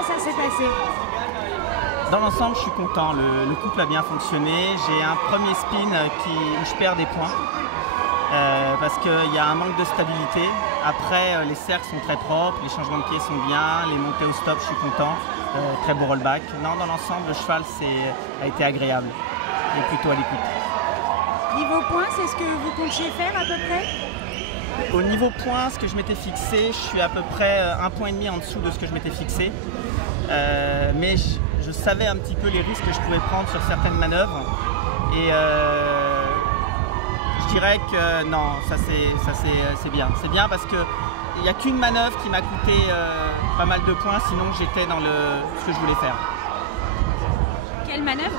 Comment ça s'est passé? Dans l'ensemble, je suis content. Le couple a bien fonctionné. J'ai un premier spin où je perds des points parce qu'il y a un manque de stabilité. Après, les cercles sont très propres, les changements de pieds sont bien, les montées au stop, je suis content. Très beau rollback. Non, dans l'ensemble, le cheval a été agréable et plutôt à l'écoute. Niveau points, c'est ce que vous comptiez faire à peu près? Au niveau points, ce que je m'étais fixé, je suis à peu près 1,5 point en dessous de ce que je m'étais fixé. Mais je savais un petit peu les risques que je pouvais prendre sur certaines manœuvres. Et je dirais que non, ça c'est bien. C'est bien parce qu'il n'y a qu'une manœuvre qui m'a coûté pas mal de points, sinon j'étais dans ce que je voulais faire. Quelle manœuvre?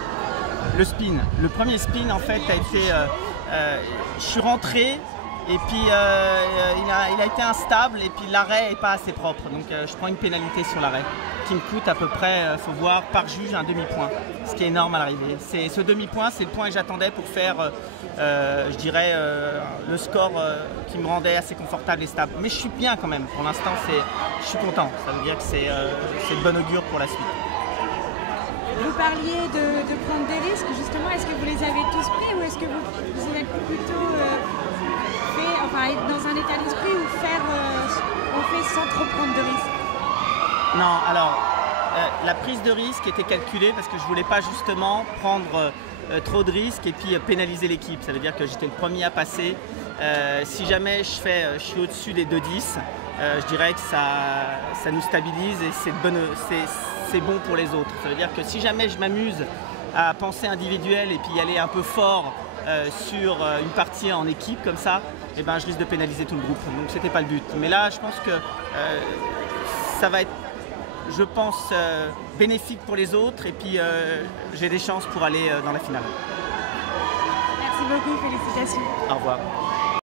Le spin. Le premier spin en fait a été... je suis rentré et puis il a été instable et puis l'arrêt n'est pas assez propre. Donc je prends une pénalité sur l'arrêt qui me coûte à peu près, faut voir, par juge un demi-point. Ce qui est énorme à l'arrivée. Ce demi-point, c'est le point que j'attendais pour faire, je dirais, le score qui me rendait assez confortable et stable. Mais je suis bien quand même. Pour l'instant, je suis content. Ça veut dire que c'est de bon augure pour la suite. Vous parliez de prendre des risques, justement, est-ce que vous les avez tous pris ou est-ce que vous êtes plutôt être dans un état d'esprit où on fait sans trop prendre de risques? Non, alors, la prise de risque était calculée parce que je ne voulais pas justement prendre trop de risques et puis pénaliser l'équipe. Ça veut dire que j'étais le premier à passer. Si jamais je suis au-dessus des 2,10, je dirais que ça nous stabilise et c'est bon pour les autres. Ça veut dire que si jamais je m'amuse à penser individuel et puis aller un peu fort sur une partie en équipe comme ça, eh ben, je risque de pénaliser tout le groupe. Donc c'était pas le but. Mais là, je pense que ça va être, je pense, bénéfique pour les autres et puis j'ai des chances pour aller dans la finale. Merci beaucoup, félicitations. Au revoir.